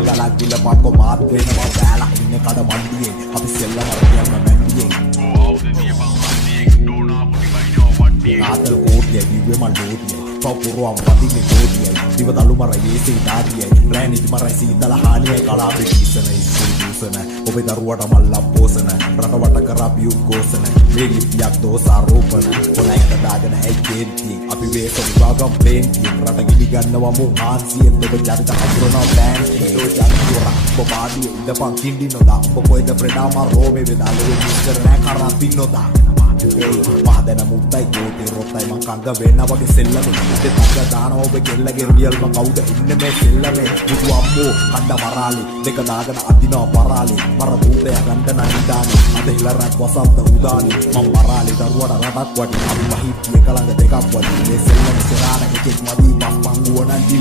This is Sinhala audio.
galak dila pakko maat වෙනවා බෑලා ඉන්නේ කඩ මණ්ඩියේ අපි සෙල්ලම අරගෙන මැන්ඩියේ ආතල් කෝටිය කිව්වේ මල් ලෝටිය පපුරුවම් වදින්නේ කෝටියයි දිව දලු මරයි ඒසී දාටියයි රෑනිදි මරයි සීතල හානියයි කලාපේ කීසන ඉස්සුයි දූසන ඔබේ දරුවට මල්ලා පෝසන රටවට කරා බියු ගෝසන මේ ලිපියක් දෝසාරෝපණ කොලයික දාගෙන ඇයිකේන්ති අපි වේස විභාගම් ප්ලේන්ති රට ගිලි ගන්නවා මු හාන්සියෙන් ඔබ චරිත හඳුනනවා බෑන්ටි ඔය චරිතවර ඔබ පාඩියේ ඉඳපන් කින්ඩි නොදා ඔබ කොයිද ප්‍රඩාමා රෝමේ වෙදාලේ මිස්ටර් නෑ කරා පින්නොදා මහදැන මුත්තයි කෝටි රොත්තයි මං කංග වෙන්න වගේ සෙල්ලමේ ඉතින් තංග දානවා ඔබ කෙල්ලගේ රියල්ම කවුද ඉන්නේ මේ සෙල්ලමේ බුදු අම්මෝ කණ්ඩ මරාලි දෙක දාගෙන අදිනවා පරාලි මර භූතය ගන්න නනිදානි අද හිලරක් වසන්ත උදානි මං මරාලි දරුවට රටක් වටි අපි මහිත්‍ය කලඟ දෙකක් වටි මේ සෙල්ලම සරාන එකෙක් මදි පස් පංගුව නැති